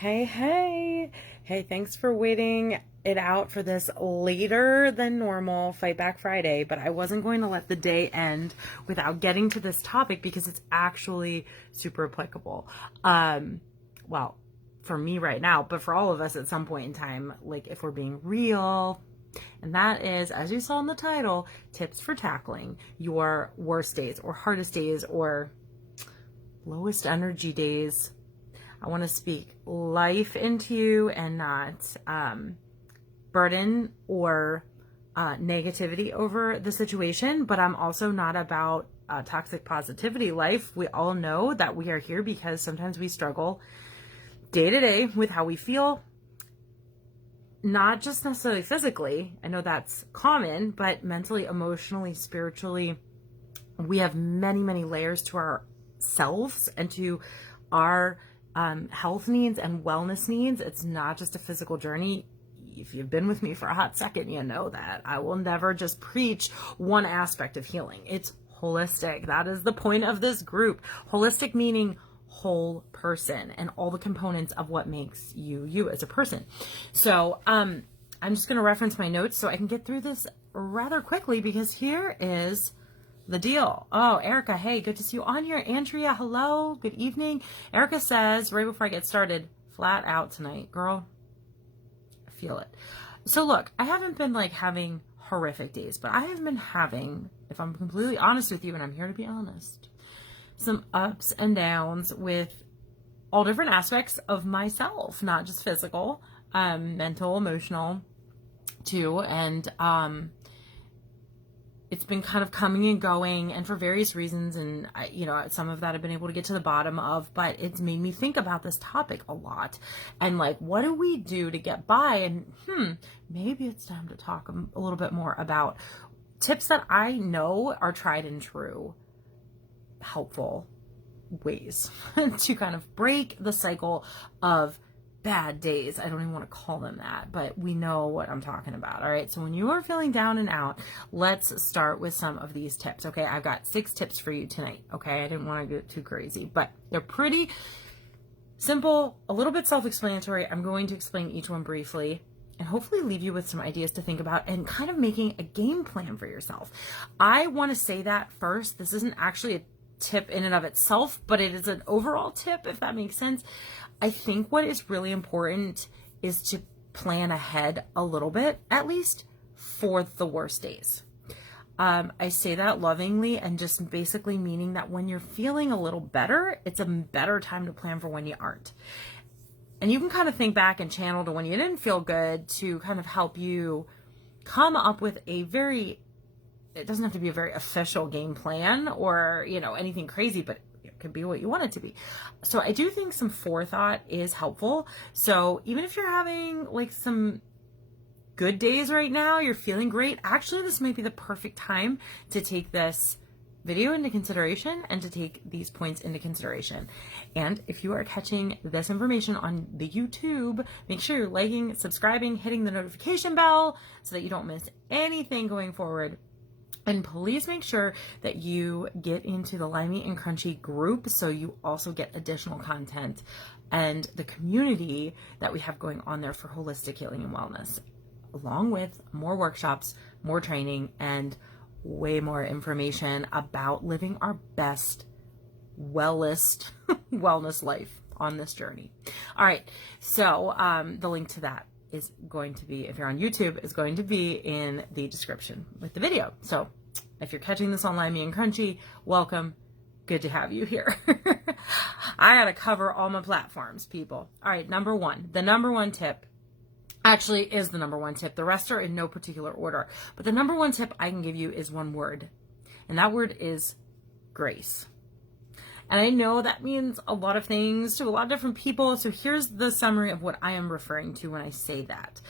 Hey, hey. Hey, thanks for waiting it out for this later than normal Fight Back Friday, but I wasn't going to let the day end without getting to this topic because it's actually super applicable. Well, for me right now, but for all of us at some point in time, like if we're being real, and that is, as you saw in the title, tips for tackling your worst days or hardest days or lowest energy days. I want to speak life into you and not burden or negativity over the situation. But I'm also not about toxic positivity life. We all know that we are here because sometimes we struggle day to day with how we feel, not just necessarily physically. I know that's common, but mentally, emotionally, spiritually, we have many, many layers to ourselves and to our health needs and wellness needs. It's not just a physical journey. If you've been with me for a hot second, you know that I will never just preach one aspect of healing. It's holistic. That is the point of this group. Holistic meaning whole person and all the components of what makes you you as a person. So I'm just going to reference my notes so I can get through this rather quickly, because here is the deal. Oh, Erica, hey, good to see you on here. Andrea, hello, good evening. Erica says, right before I get started, flat out tonight, girl. I feel it. So look, I haven't been like having horrific days, but I have been having, if I'm completely honest with you, and I'm here to be honest, some ups and downs with all different aspects of myself, not just physical, mental, emotional too. And it's been kind of coming and going, and for various reasons, and some of that I've been able to get to the bottom of, but it's made me think about this topic a lot, and like, what do we do to get by? And maybe it's time to talk a little bit more about tips that I know are tried and true, helpful ways to kind of break the cycle of bad days. I don't even want to call them that, but we know what I'm talking about. All right. So when you are feeling down and out, let's start with some of these tips. Okay. I've got 6 tips for you tonight. Okay. I didn't want to get too crazy, but they're pretty simple, a little bit self-explanatory. I'm going to explain each one briefly and hopefully leave you with some ideas to think about and kind of making a game plan for yourself. I want to say that first. This isn't actually a tip in and of itself, but it is an overall tip, if that makes sense. I think what is really important is to plan ahead a little bit, at least for the worst days. I say that lovingly and just basically meaning that when you're feeling a little better, it's a better time to plan for when you aren't. And you can kind of think back and channel to when you didn't feel good to kind of help you come up with it doesn't have to be a very official game plan or, anything crazy, but it could be what you want it to be. So I do think some forethought is helpful. So even if you're having like some good days right now, you're feeling great, actually this might be the perfect time to take this video into consideration and to take these points into consideration. And if you are catching this information on the YouTube, make sure you're liking, subscribing, hitting the notification bell so that you don't miss anything going forward. And please make sure that you get into the Limey and Crunchy group so you also get additional content and the community that we have going on there for holistic healing and wellness, along with more workshops, more training, and way more information about living our best, wellest wellness life on this journey. All right, so the link to that is going to be, if you're on YouTube, is going to be in the description with the video. So if you're catching this on Limey and Crunchy, welcome. Good to have you here. I got to cover all my platforms, people. All right, number one. The number one tip actually is the number one tip. The rest are in no particular order. But the number one tip I can give you is one word. And that word is grace. And I know that means a lot of things to a lot of different people. So here's the summary of what I am referring to when I say that.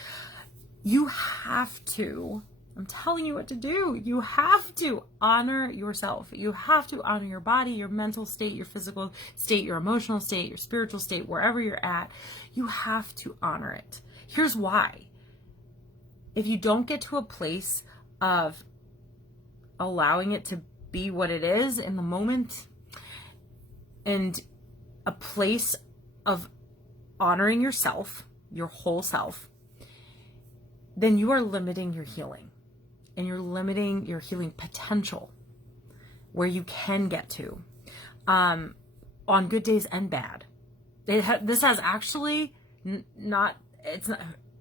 You have to, I'm telling you what to do. You have to honor yourself. You have to honor your body, your mental state, your physical state, your emotional state, your spiritual state, wherever you're at. You have to honor it. Here's why. If you don't get to a place of allowing it to be what it is in the moment, and a place of honoring yourself, your whole self, then you are limiting your healing, and you're limiting your healing potential, where you can get to, on good days and bad. This has actually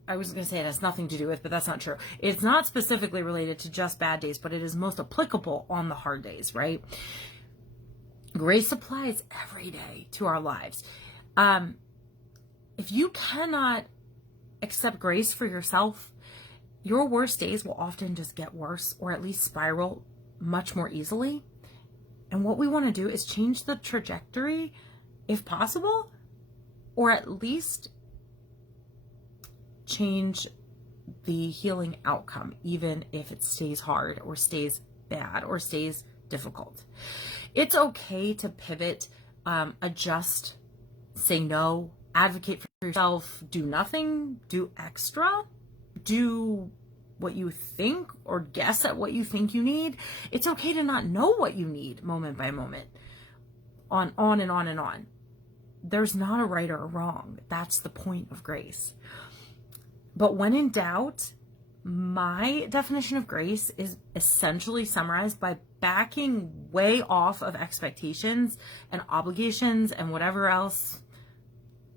I was going to say it has nothing to do with, but that's not true. It's not specifically related to just bad days, but it is most applicable on the hard days, right? Grace applies every day to our lives. If you cannot accept grace for yourself, your worst days will often just get worse, or at least spiral much more easily. And what we want to do is change the trajectory, if possible, or at least change the healing outcome, even if it stays hard or stays bad or stays difficult. It's okay to pivot, adjust, say no, advocate for yourself, do nothing, do extra, do what you think or guess at what you think you need. It's okay to not know what you need moment by moment, on and on and on. There's not a right or a wrong. That's the point of grace. But when in doubt, my definition of grace is essentially summarized by backing way off of expectations and obligations and whatever else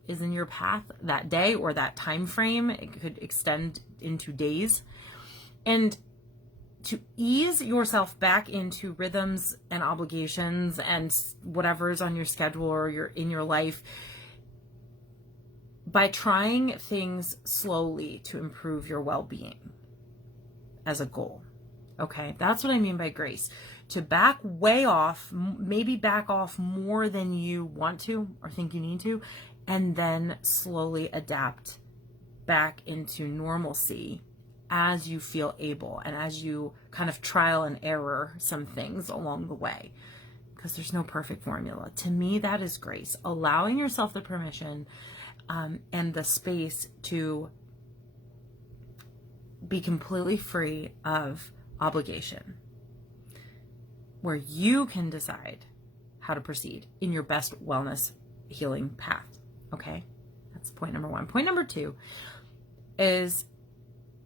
is in your path that day or that time frame. It could extend into days. And to ease yourself back into rhythms and obligations and whatever is on your schedule or in your life, by trying things slowly to improve your well-being as a goal. Okay, that's what I mean by grace. To back way off, maybe back off more than you want to or think you need to, and then slowly adapt back into normalcy as you feel able and as you kind of trial and error some things along the way, because there's no perfect formula. To me, that is grace, allowing yourself the permission and the space to be completely free of obligation, where you can decide how to proceed in your best wellness healing path. Okay, that's point number one. Point number two is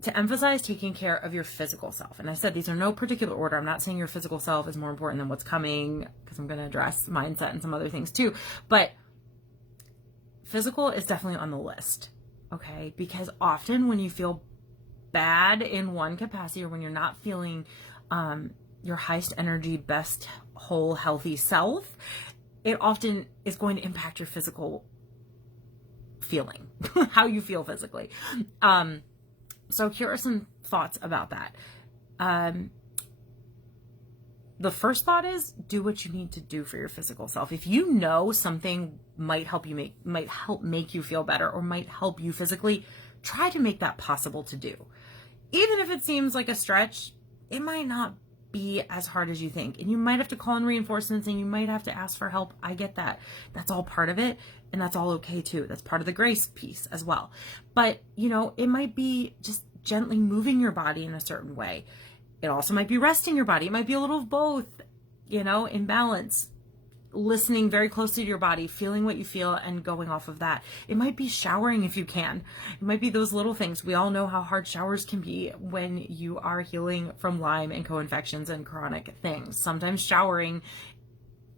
to emphasize taking care of your physical self. And I said these are no particular order. I'm not saying your physical self is more important than what's coming, because I'm going to address mindset and some other things too. But physical is definitely on the list, okay? Because often when you feel bad in one capacity, or when you're not feeling your highest energy, best, whole, healthy self, it often is going to impact your physical feeling, how you feel physically. So here are some thoughts about that. The first thought is do what you need to do for your physical self. If you know something might help make you feel better, or might help you physically, try to make that possible to do. Even if it seems like a stretch, it might not be as hard as you think. And you might have to call in reinforcements, and you might have to ask for help. I get that. That's all part of it. And that's all okay too. That's part of the grace piece as well. But, it might be just gently moving your body in a certain way. It also might be resting your body. It might be a little of both, in balance, listening very closely to your body, feeling what you feel and going off of that. It might be showering if you can. It might be those little things. We all know how hard showers can be when you are healing from Lyme and co-infections and chronic things. Sometimes showering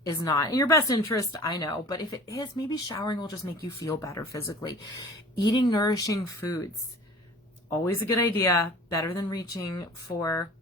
is not in your best interest, I know, but if it is, maybe showering will just make you feel better physically. Eating nourishing foods, always a good idea, better than reaching for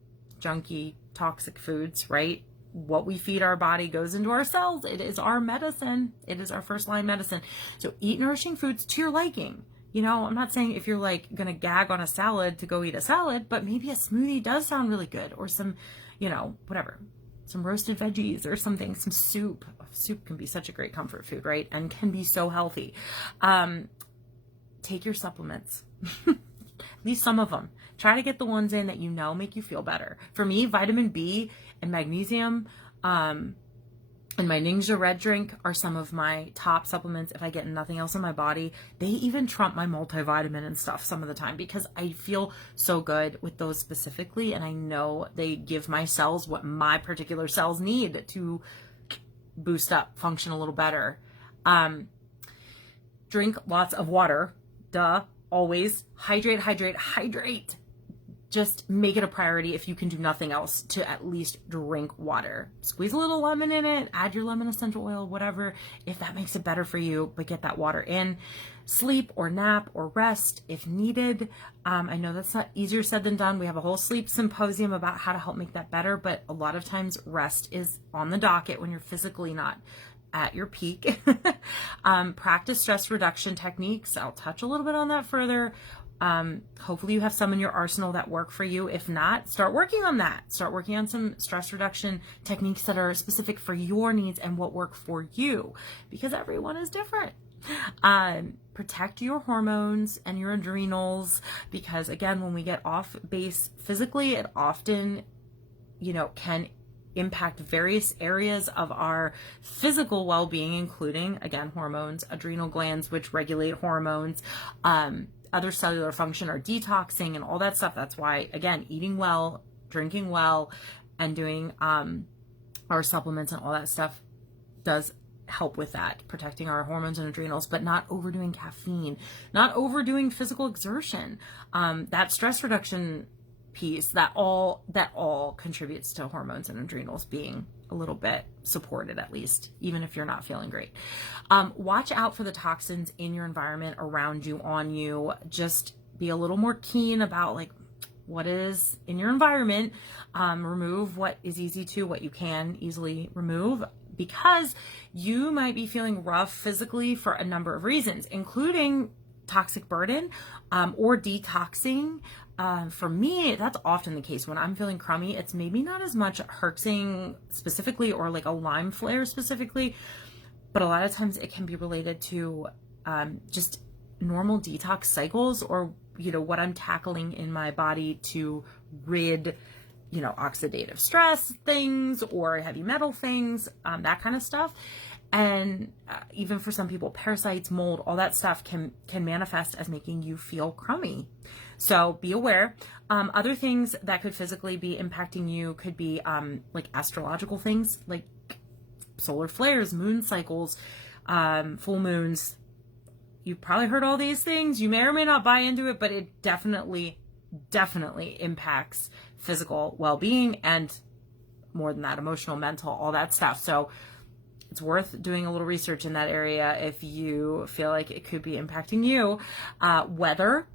junky, toxic foods, right? What we feed our body goes into our cells. It is our medicine. It is our first line medicine. So eat nourishing foods to your liking. I'm not saying if you're going to gag on a salad to go eat a salad, but maybe a smoothie does sound really good, or some, whatever, some roasted veggies or something, some soup. Soup can be such a great comfort food, right? And can be so healthy. Take your supplements. At least some of them. Try to get the ones in that make you feel better. For me, vitamin B and magnesium and my Ninja Red drink are some of my top supplements if I get nothing else in my body. They even trump my multivitamin and stuff some of the time, because I feel so good with those specifically, and I know they give my cells what my particular cells need to boost up, function a little better. Drink lots of water. Duh. Always. Hydrate, hydrate, hydrate. Just make it a priority if you can do nothing else to at least drink water. Squeeze a little lemon in it, add your lemon essential oil, whatever, if that makes it better for you, but get that water in. Sleep or nap or rest if needed. I know that's not easier said than done. We have a whole sleep symposium about how to help make that better, but a lot of times rest is on the docket when you're physically not at your peak. Practice stress reduction techniques. I'll touch a little bit on that further. Hopefully you have some in your arsenal that work for you. If not, start working on that. Start working on some stress reduction techniques that are specific for your needs and what work for you, because everyone is different. Protect your hormones and your adrenals, because again, when we get off base physically, it often, can impact various areas of our physical well-being, including, again, hormones, adrenal glands, which regulate hormones, other cellular function or detoxing and all that stuff. That's why, again, eating well, drinking well, and doing our supplements and all that stuff does help with that, protecting our hormones and adrenals, but not overdoing caffeine, not overdoing physical exertion. That stress reduction piece, that all contributes to hormones and adrenals being a little bit supported, at least, even if you're not feeling great. Watch out for the toxins in your environment, around you, on you. Just be a little more keen about what is in your environment. Remove what is easy to, what you can easily remove, because you might be feeling rough physically for a number of reasons, including toxic burden or detoxing. For me, that's often the case. When I'm feeling crummy, it's maybe not as much herxing specifically or like a Lyme flare specifically, but a lot of times it can be related to just normal detox cycles, or what I'm tackling in my body to rid oxidative stress things or heavy metal things, that kind of stuff. And even for some people, parasites, mold, all that stuff can manifest as making you feel crummy. So be aware. Other things that could physically be impacting you could be like astrological things, like solar flares, moon cycles, full moons. You've probably heard all these things. You may or may not buy into it, but it definitely impacts physical well-being, and more than that, emotional, mental, all that stuff. So it's worth doing a little research in that area if you feel like it could be impacting you. Weather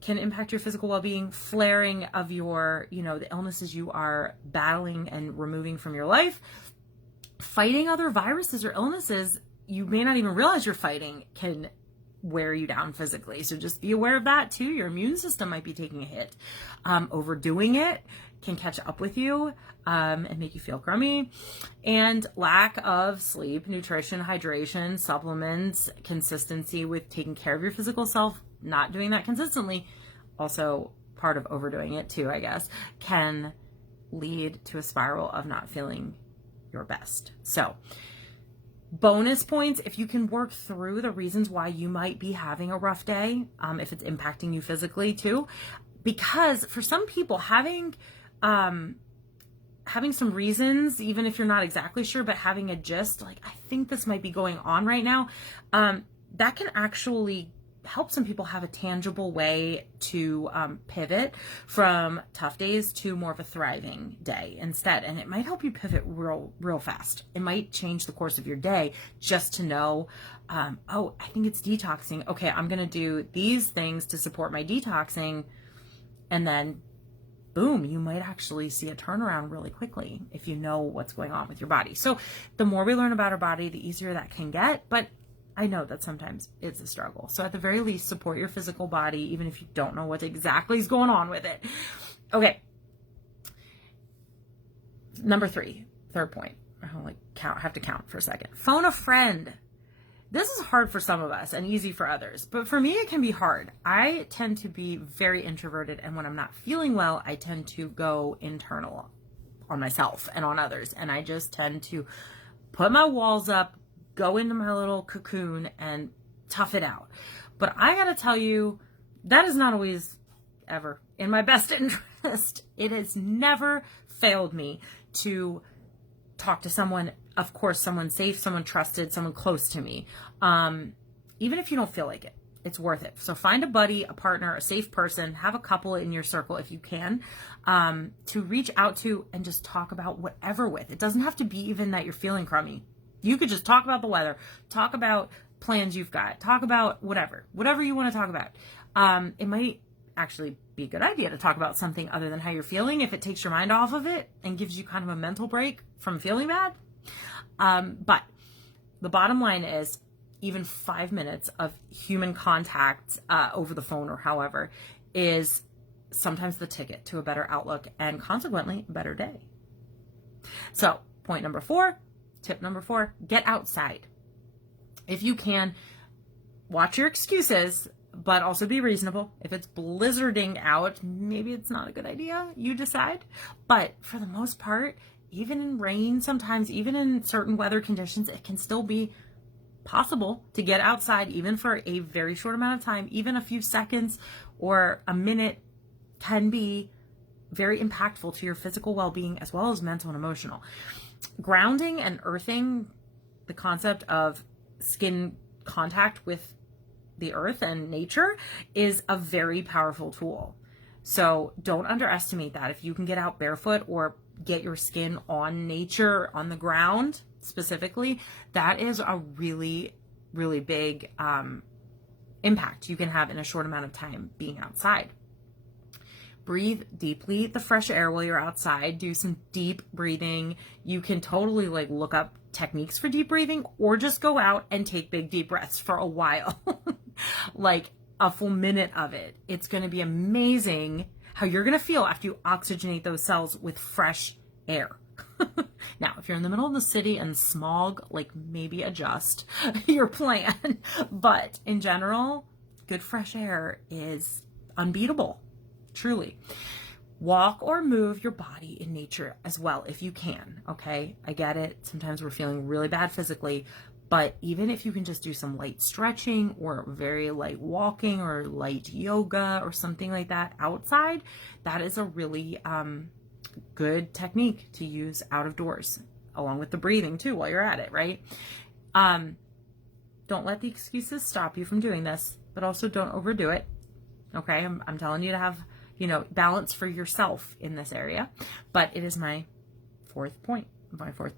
can impact your physical well-being. Flaring of your, the illnesses you are battling and removing from your life. Fighting other viruses or illnesses you may not even realize you're fighting can wear you down physically. So just be aware of that too. Your immune system might be taking a hit. Overdoing it can catch up with you and make you feel crummy. And lack of sleep, nutrition, hydration, supplements, consistency with taking care of your physical self, not doing that consistently, also part of overdoing it too, I guess, can lead to a spiral of not feeling your best. So bonus points, if you can work through the reasons why you might be having a rough day, if it's impacting you physically too, because for some people having some reasons, even if you're not exactly sure, but having a gist, like, I think this might be going on right now, that can actually help some people have a tangible way to pivot from tough days to more of a thriving day instead. And it might help you pivot real fast. It might change the course of your day just to know, oh, I think it's detoxing. Okay, I'm going to do these things to support my detoxing. And then boom, you might actually see a turnaround really quickly if you know what's going on with your body. So the more we learn about our body, the easier that can get. But I know that sometimes it's a struggle. So at the very least, support your physical body, even if you don't know what exactly is going on with it. Okay. Number 3, third point. I have to count for a second. Phone a friend. This is hard for some of us and easy for others, but for me, it can be hard. I tend to be very introverted, and when I'm not feeling well, I tend to go internal on myself and on others. And I just tend to put my walls up, go into my little cocoon and tough it out. But I gotta tell you, that is not always ever in my best interest. It has never failed me to talk to someone, of course, someone safe, someone trusted, someone close to me. even if you don't feel like it, it's worth it. So find a buddy, a partner, a safe person, have a couple in your circle if you can, to reach out to and just talk about whatever with. It doesn't have to be even that you're feeling crummy. You could just talk about the weather, talk about plans you've got, talk about whatever you want to talk about. It might actually be a good idea to talk about something other than how you're feeling if it takes your mind off of it and gives you kind of a mental break from feeling bad. But the bottom line is, even 5 minutes of human contact over the phone or however is sometimes the ticket to a better outlook and consequently a better day. So tip number 4, get outside. If you can, watch your excuses, but also be reasonable. If it's blizzarding out, maybe it's not a good idea. You decide. But for the most part, even in rain, sometimes even in certain weather conditions, it can still be possible to get outside even for a very short amount of time. Even a few seconds or a minute can be very impactful to your physical well-being as well as mental and emotional. Grounding and earthing, the concept of skin contact with the earth and nature, is a very powerful tool. So don't underestimate that. If you can get out barefoot or get your skin on nature, on the ground specifically, that is a really, really big impact you can have in a short amount of time being outside. Breathe deeply the fresh air while you're outside. Do some deep breathing. You can totally look up techniques for deep breathing, or just go out and take big deep breaths for a while, like a full minute of it. It's going to be amazing how you're going to feel after you oxygenate those cells with fresh air. Now, if you're in the middle of the city and smog, maybe adjust your plan. But in general, good fresh air is unbeatable, truly. Walk or move your body in nature as well if you can, okay? I get it. Sometimes we're feeling really bad physically, but even if you can just do some light stretching or very light walking or light yoga or something like that outside, that is a really good technique to use out of doors, along with the breathing too while you're at it, right? Don't let the excuses stop you from doing this, but also don't overdo it, okay? I'm telling you to have balance for yourself in this area. But it is my fourth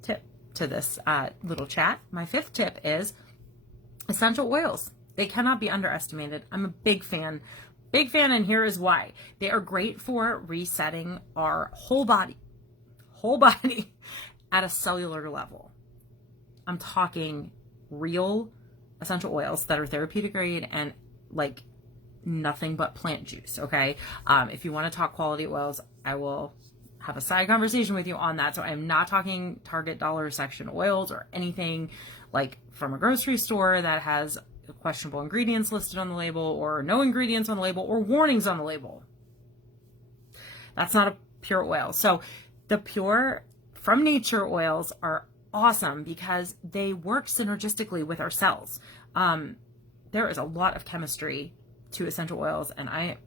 tip to this little chat. My 5th tip is essential oils. They cannot be underestimated. I'm a big fan, and here is why. They are great for resetting our whole body at a cellular level. I'm talking real essential oils that are therapeutic grade and nothing but plant juice, okay? If you want to talk quality oils, I will have a side conversation with you on that. So I'm not talking Target dollar section oils or anything from a grocery store that has questionable ingredients listed on the label or no ingredients on the label or warnings on the label. That's not a pure oil. So the pure from nature oils are awesome because they work synergistically with our cells. There is a lot of chemistry to essential oils, and I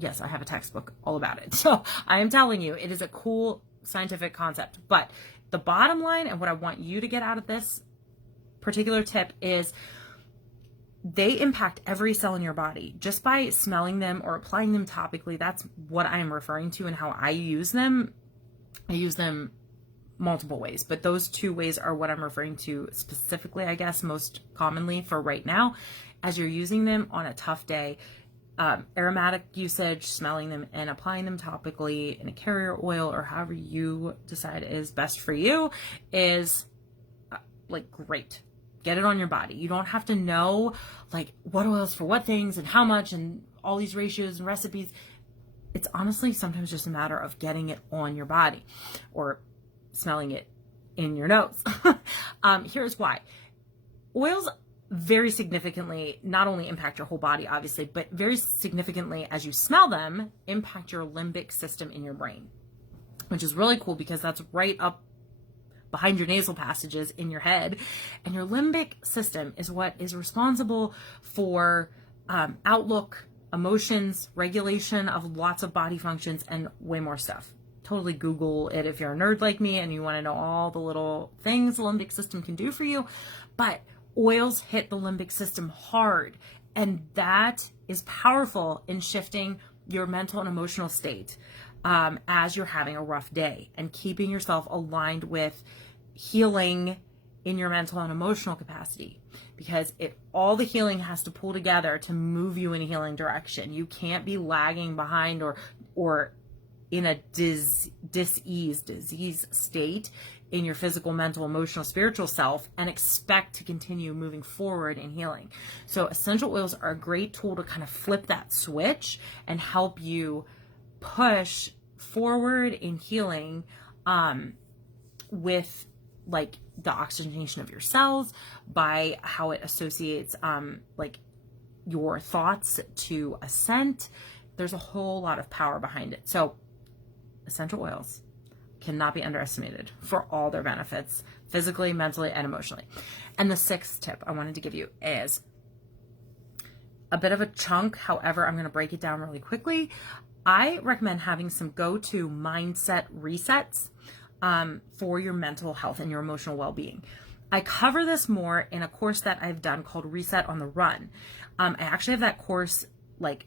have a textbook all about it. So I am telling you, it is a cool scientific concept. But the bottom line, and what I want you to get out of this particular tip, is they impact every cell in your body just by smelling them or applying them topically. That's what I am referring to and how I use them. I use them multiple ways, but those 2 ways are what I'm referring to specifically, I guess, most commonly for right now. As you're using them on a tough day, aromatic usage, smelling them and applying them topically in a carrier oil or however you decide is best for you is great. Get it on your body. You don't have to know what oils for what things and how much and all these ratios and recipes. It's honestly sometimes just a matter of getting it on your body or smelling it in your nose. Here's why. Oils very significantly not only impact your whole body, obviously, but very significantly as you smell them, impact your limbic system in your brain, which is really cool because that's right up behind your nasal passages in your head. And your limbic system is what is responsible for outlook, emotions, regulation of lots of body functions, and way more stuff. Totally Google it if you're a nerd like me and you want to know all the little things the limbic system can do for you. But Oils hit the limbic system hard, and that is powerful in shifting your mental and emotional state as you're having a rough day, and keeping yourself aligned with healing in your mental and emotional capacity, because all the healing has to pull together to move you in a healing direction. You can't be lagging behind or in a disease state in your physical, mental, emotional, spiritual self and expect to continue moving forward in healing. So essential oils are a great tool to kind of flip that switch and help you push forward in healing with like the oxygenation of your cells, by how it associates like your thoughts to a scent. There's a whole lot of power behind it. So essential oils cannot be underestimated for all their benefits, physically, mentally, and emotionally. And the sixth tip I wanted to give you is a bit of a chunk. However, I'm going to break it down really quickly. I recommend having some go-to mindset resets for your mental health and your emotional well-being. I cover this more in a course that I've done called Reset on the Run. I actually have that course like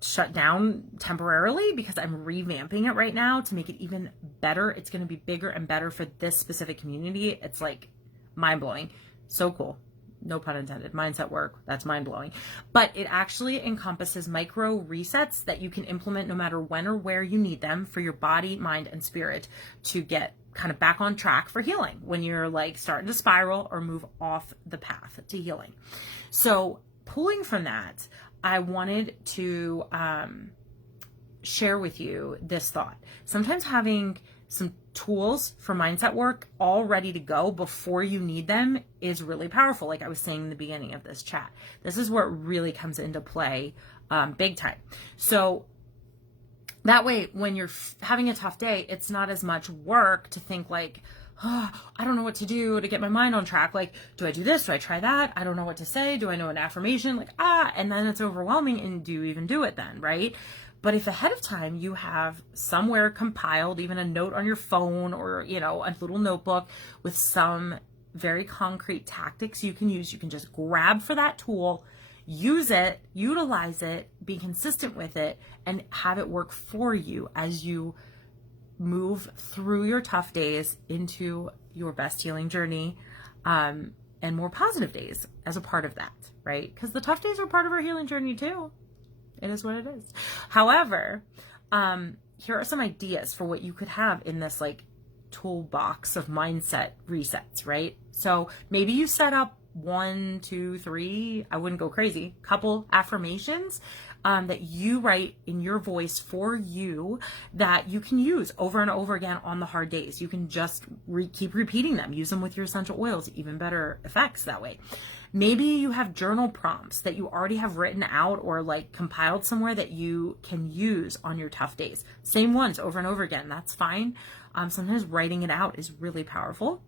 shut down temporarily because I'm revamping it right now to make it even better. It's going to be bigger and better for this specific community. It's like mind-blowing. So cool. No pun intended. Mindset work. That's mind-blowing. But it actually encompasses micro resets that you can implement no matter when or where you need them for your body, mind, and spirit to get kind of back on track for healing when you're like starting to spiral or move off the path to healing. So pulling from that, I wanted to share with you this thought. Sometimes having some tools for mindset work all ready to go before you need them is really powerful. Like I was saying in the beginning of this chat, this is where it really comes into play big time. So that way, when you're having a tough day, it's not as much work to think like, oh, I don't know what to do to get my mind on track. Like, do I do this? Do I try that? I don't know what to say. Do I know an affirmation? Like, and then it's overwhelming. And do you even do it then, right? But if ahead of time you have somewhere compiled, even a note on your phone or, you know, a little notebook with some very concrete tactics you can use, you can just grab for that tool, use it, utilize it, be consistent with it, and have it work for you as you move through your tough days into your best healing journey, and more positive days as a part of that, right? Because the tough days are part of our healing journey too. It is what it is. However, here are some ideas for what you could have in this like toolbox of mindset resets, right? So maybe you set up 1, 2, 3, I wouldn't go crazy, couple affirmations that you write in your voice for you that you can use over and over again on the hard days. You can just keep repeating them. Use them with your essential oils, even better effects that way. Maybe you have journal prompts that you already have written out or like compiled somewhere that you can use on your tough days. Same ones over and over again. That's fine. Sometimes writing it out is really powerful.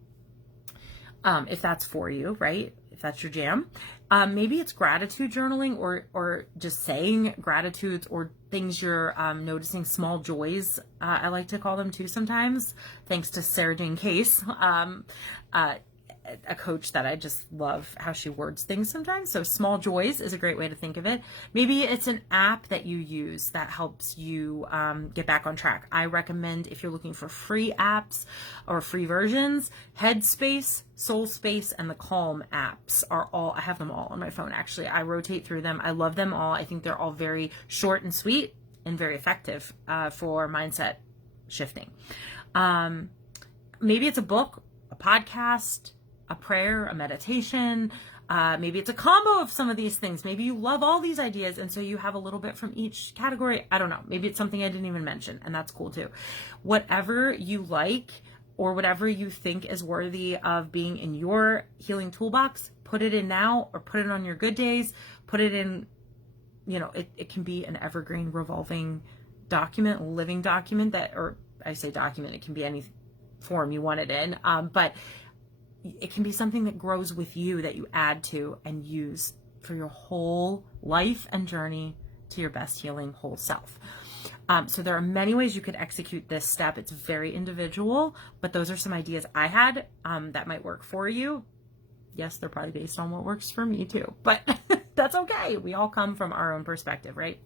If that's for you, right? If that's your jam. Maybe it's gratitude journaling or just saying gratitudes or things you're noticing, small joys, I like to call them too sometimes, thanks to Sarah Jane Case, a coach that I just love how she words things sometimes. So small joys is a great way to think of it. Maybe it's an app that you use that helps you get back on track. I recommend, if you're looking for free apps or free versions, Headspace, Soulspace, and the Calm apps are all, I have them all on my phone actually. I rotate through them. I love them all. I think they're all very short and sweet and very effective for mindset shifting. Maybe it's a book, a podcast, a prayer, a meditation. Maybe it's a combo of some of these things. Maybe you love all these ideas and so you have a little bit from each category. I don't know. Maybe it's something I didn't even mention, and that's cool too. Whatever you like or whatever you think is worthy of being in your healing toolbox, put it in now or put it on your good days. Put it in, you know, it can be an evergreen revolving document, living document that, or I say document, it can be any form you want it in. But it can be something that grows with you that you add to and use for your whole life and journey to your best healing whole self. So there are many ways you could execute this step. It's very individual, but those are some ideas I had that might work for you. Yes, they're probably based on what works for me too, but that's okay. We all come from our own perspective, right?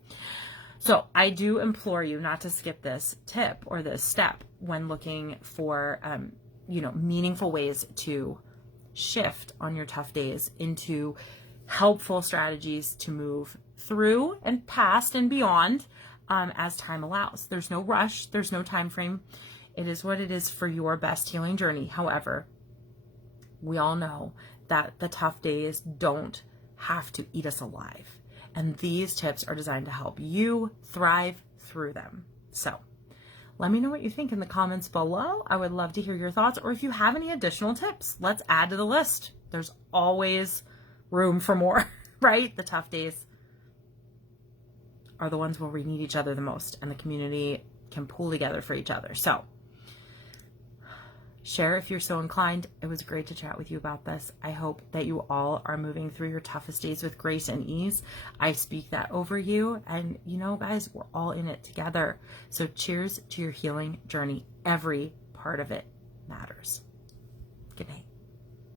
So I do implore you not to skip this tip or this step when looking for, meaningful ways to shift on your tough days into helpful strategies to move through and past and beyond as time allows. There's no rush. There's no time frame. It is what it is for your best healing journey. However, we all know that the tough days don't have to eat us alive. And these tips are designed to help you thrive through them. So let me know what you think in the comments below. I would love to hear your thoughts, or if you have any additional tips, let's add to the list. There's always room for more, right? The tough days are the ones where we need each other the most, and the community can pull together for each other. So share if you're so inclined. It was great to chat with you about this. I hope that you all are moving through your toughest days with grace and ease. I speak that over you. And guys, we're all in it together. So cheers to your healing journey. Every part of it matters. Good night.